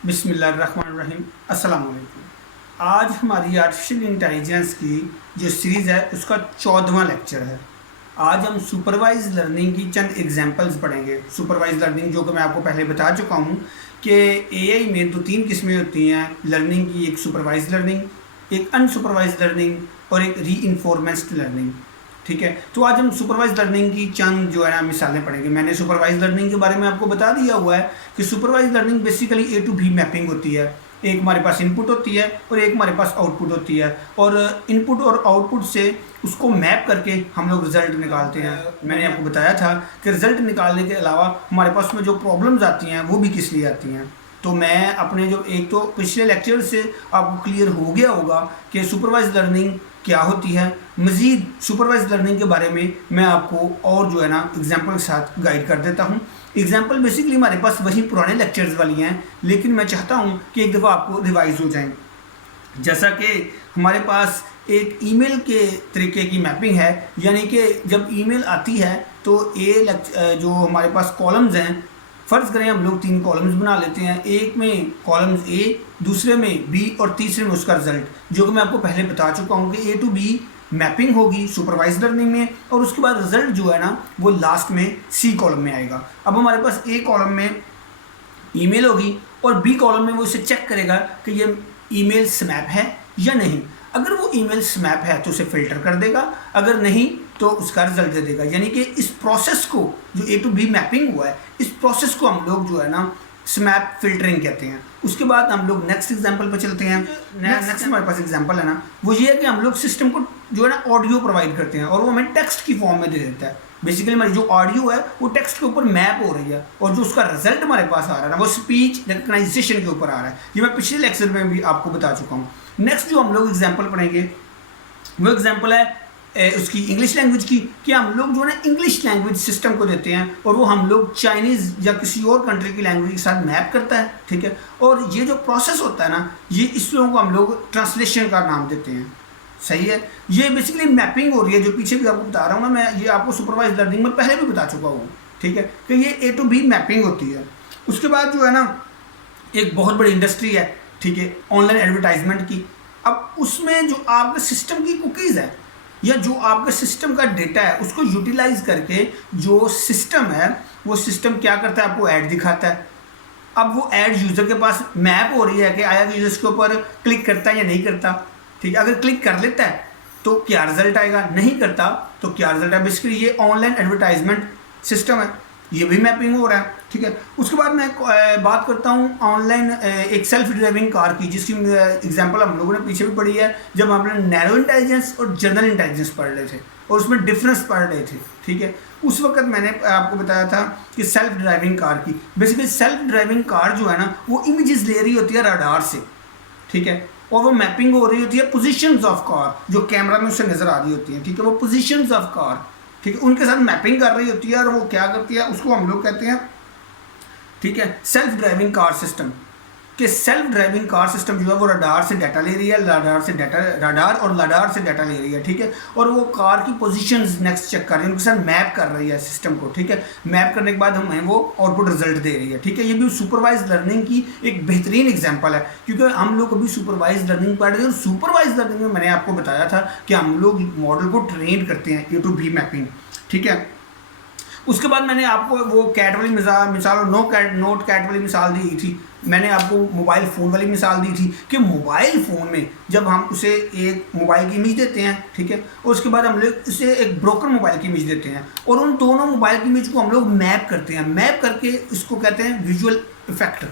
बिस्मिल्लाहिर्रहमानिर्रहीम। अस्सलाम वालेकुम। आज हमारी आर्टिफिशियल इंटेलिजेंस की जो सीरीज़ है उसका 14वां लेक्चर है। आज हम सुपरवाइज लर्निंग की चंद एग्जांपल्स पढ़ेंगे। सुपरवाइज लर्निंग जो कि मैं आपको पहले बता चुका हूँ कि एआई में दो तीन किस्में होती हैं लर्निंग की, एक सुपरवाइज लर्निंग, एक अनसुपरवाइज लर्निंग और एक रीइंफोर्समेंट लर्निंग। ठीक है, तो आज हम सुपरवाइज लर्निंग की चंद जो है ना मिसालें पढ़ेंगे। मैंने सुपरवाइज लर्निंग के बारे में आपको बता दिया हुआ है कि supervise learning basically A to B mapping होती है। एक हमारे पास इनपुट होती है और एक हमारे पास आउटपुट होती है, और इनपुट और आउटपुट से उसको मैप करके हम लोग रिजल्ट निकालते हैं। मैंने आपको बताया था कि रिजल्ट निकालने के अलावा हमारे पास में जो प्रॉब्लम्स आती हैं वो भी किस लिए आती हैं। तो मैं अपने जो एक तो पिछले लेक्चर से आपको क्लियर हो गया होगा कि सुपरवाइज लर्निंग क्या होती है। मज़ीद सुपरवाइज लर्निंग के बारे में मैं आपको और जो है ना एग्जांपल के साथ गाइड कर देता हूँ। एग्जांपल बेसिकली हमारे पास वही पुराने लेक्चर्स वाली हैं, लेकिन मैं चाहता हूँ कि एक दफ़ा आपको रिवाइज हो जाएं। जैसा कि हमारे पास एक ईमेल के तरीके की मैपिंग है, यानी कि जब ईमेल आती है तो जो हमारे पास कॉलम्स हैं, फ़र्ज़ करें हम लोग 3 कॉलम्स बना लेते हैं। एक में कॉलम्स ए, दूसरे में बी और तीसरे में उसका रिज़ल्ट, जो कि मैं आपको पहले बता चुका हूँ कि ए टू बी मैपिंग होगी सुपरवाइज लर्निंग में, और उसके बाद रिज़ल्ट जो है ना वो लास्ट में सी कॉलम में आएगा। अब हमारे पास ए कॉलम में ईमेल होगी और बी कॉलम में वो इसे चेक करेगा कि ये ईमेल स्मैप है या नहीं। अगर वो ईमेल स्मैप है तो उसे फ़िल्टर कर देगा, अगर नहीं तो उसका रिजल्ट दे देगा। यानी कि इस प्रोसेस को, जो ए टू बी मैपिंग हुआ है, इस प्रोसेस को हम लोग जो है ना स्मैप फिल्टरिंग कहते हैं। उसके बाद हम लोग नेक्स्ट एग्जांपल पर चलते हैं। नेक्स्ट हमारे पास एग्जांपल है ना, वो ये है कि हम लोग सिस्टम को जो है ना ऑडियो प्रोवाइड करते हैं और वो हमें टेक्स्ट की फॉर्म में दे देता है। बेसिकली हमारी जो ऑडियो है वो टेक्स्ट के ऊपर मैप हो रही है, और जो उसका रिजल्ट हमारे पास आ रहा है ना वो स्पीच रिकग्नाइजेशन के ऊपर आ रहा है। ये मैं पिछले लेक्चर में भी आपको बता चुका हूँ। नेक्स्ट जो हम लोग एग्जाम्पल पढ़ेंगे वो एग्जाम्पल है उसकी इंग्लिश लैंग्वेज की, कि हम लोग जो है ना इंग्लिश लैंग्वेज सिस्टम को देते हैं और वो हम लोग चाइनीज़ या किसी और कंट्री की लैंग्वेज के साथ मैप करता है। ठीक है, और ये जो प्रोसेस होता है ना, ये इस लोगों को हम लोग ट्रांसलेशन का नाम देते हैं। सही है, ये बेसिकली मैपिंग हो रही है, जो पीछे भी आपको बता रहा हूँ ना मैं, ये आपको सुपरवाइज लर्निंग में पहले भी बता चुका हूँ। ठीक है, कि ये ए टू बी मैपिंग होती है। उसके बाद जो है ना एक बहुत बड़ी इंडस्ट्री है, ठीक है, ऑनलाइन एडवर्टाइजमेंट की। अब उसमें जो आपके सिस्टम की कुकीज़ है या जो आपके सिस्टम का डेटा है उसको यूटिलाइज करके जो सिस्टम है वो सिस्टम क्या करता है, आपको ऐड दिखाता है। अब वो ऐड यूज़र के पास मैप हो रही है कि आया यूज़र के ऊपर क्लिक करता है या नहीं करता। ठीक है, अगर क्लिक कर लेता है तो क्या रिजल्ट आएगा, नहीं करता तो क्या रिजल्ट है। बेसिकली ये ऑनलाइन एडवर्टाइजमेंट सिस्टम है, ये भी मैपिंग हो रहा है। ठीक है, उसके बाद मैं बात करता हूँ ऑनलाइन एक सेल्फ ड्राइविंग कार की, जिसकी एग्जांपल हम लोगों ने पीछे भी पढ़ी है जब हमने नैरो इंटेलिजेंस और जनरल इंटेलिजेंस पढ़ रहे थे और उसमें डिफरेंस पढ़ रहे थे। ठीक है, उस वक्त मैंने आपको बताया था कि सेल्फ ड्राइविंग कार की, बेसिकली सेल्फ ड्राइविंग कार जो है ना वो इमेजेस ले रही होती है रडार से। ठीक है, और वो मैपिंग हो रही होती है पोजीशंस ऑफ कार, जो कैमरा में उससे नज़र आ रही होती है। ठीक है, वो पोजीशंस ऑफ कार, ठीक है, उनके साथ मैपिंग कर रही होती है, और वो क्या करती है उसको हम लोग कहते हैं, ठीक है, सेल्फ ड्राइविंग कार सिस्टम। कि सेल्फ ड्राइविंग कार सिस्टम जो है वो रडार से डाटा ले रही है, रडार और लडार से डाटा ले रही है। ठीक है, और वो कार की पोजीशंस नेक्स्ट चेक कर रही है, उनके साथ मैप कर रही है सिस्टम को। ठीक है, मैप करने के बाद हमें वो आउटपुट रिजल्ट दे रही है। ठीक है, ये भी सुपरवाइज लर्निंग की एक बेहतरीन एग्जाम्पल है, क्योंकि हम लोग अभी सुपरवाइज लर्निंग पढ़ रहे हैं। और सुपरवाइज लर्निंग में मैंने आपको बताया था कि हम लोग मॉडल को ट्रेन करते हैं ए टू बी मैपिंग। ठीक है, उसके बाद मैंने आपको वो कैट वाली मिसाल और नोट कैट वाली मिसाल दी थी। मैंने आपको मोबाइल फ़ोन वाली मिसाल दी थी कि मोबाइल फ़ोन में जब हम उसे एक मोबाइल की इमेज देते हैं, ठीक है, और उसके बाद हम लोग उसे एक ब्रोकन मोबाइल की इमेज देते हैं और उन दोनों मोबाइल की इमेज को हम लोग मैप करते हैं। मैप करके इसको कहते हैं विजुअल इफेक्ट,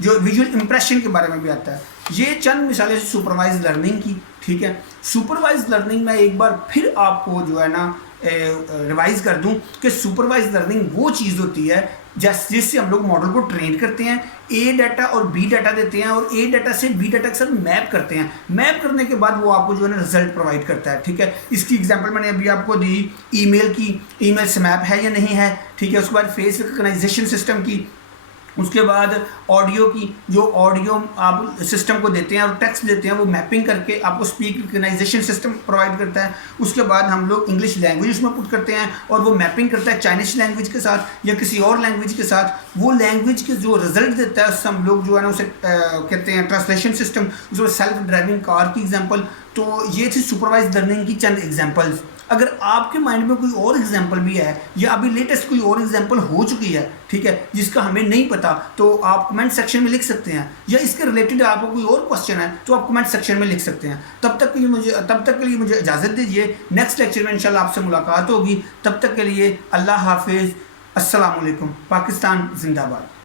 जो विजुअल इंप्रेशन के बारे में भी आता है। ये चंद मिसालें सुपरवाइज लर्निंग की। ठीक है, सुपरवाइज लर्निंग में एक बार फिर आपको जो है ना रिवाइज कर दूं कि सुपरवाइज लर्निंग वो चीज़ होती है जिससे हम लोग मॉडल को ट्रेन करते हैं, ए डाटा और बी डाटा देते हैं और ए डाटा से बी डाटा के साथ मैप करते हैं। मैप करने के बाद वो आपको जो है ना रिजल्ट प्रोवाइड करता है। ठीक है, इसकी एग्जांपल मैंने अभी आपको दी ईमेल की, ईमेल स्मैप है या नहीं है। ठीक है, उसके बाद फेस रिकग्नाइजेशन सिस्टम की, उसके बाद ऑडियो की, जो ऑडियो आप सिस्टम को देते हैं और टेक्स्ट देते हैं, वो मैपिंग करके आपको स्पीक रिकग्नाइजेशन सिस्टम प्रोवाइड करता है। उसके बाद हम लोग इंग्लिश लैंग्वेज उसमें पुट करते हैं और वो मैपिंग करता है चाइनीज लैंग्वेज के साथ या किसी और लैंग्वेज के साथ। वो लैंग्वेज के जो रिजल्ट देता है उससे हम लोग जो है ना उसे कहते हैं ट्रांसलेशन सिस्टम, जो सेल्फ ड्राइविंग कार की एग्जाम्पल। तो ये थी सुपरवाइज लर्निंग की चंद एग्जाम्पल्स। अगर आपके माइंड में कोई और एग्जाम्पल भी है या अभी लेटेस्ट कोई और एग्जाम्पल हो चुकी है, ठीक है, जिसका हमें नहीं पता, तो आप कमेंट सेक्शन में लिख सकते हैं, या इसके रिलेटेड आपको कोई और क्वेश्चन है तो आप कमेंट सेक्शन में लिख सकते हैं। तब तक के लिए मुझे इजाज़त दीजिए। नेक्स्ट लेक्चर में इंशाल्लाह आपसे मुलाकात होगी। तब तक के लिए अल्लाह हाफिज़। अस्सलाम वालेकुम। पाकिस्तान जिंदाबाद।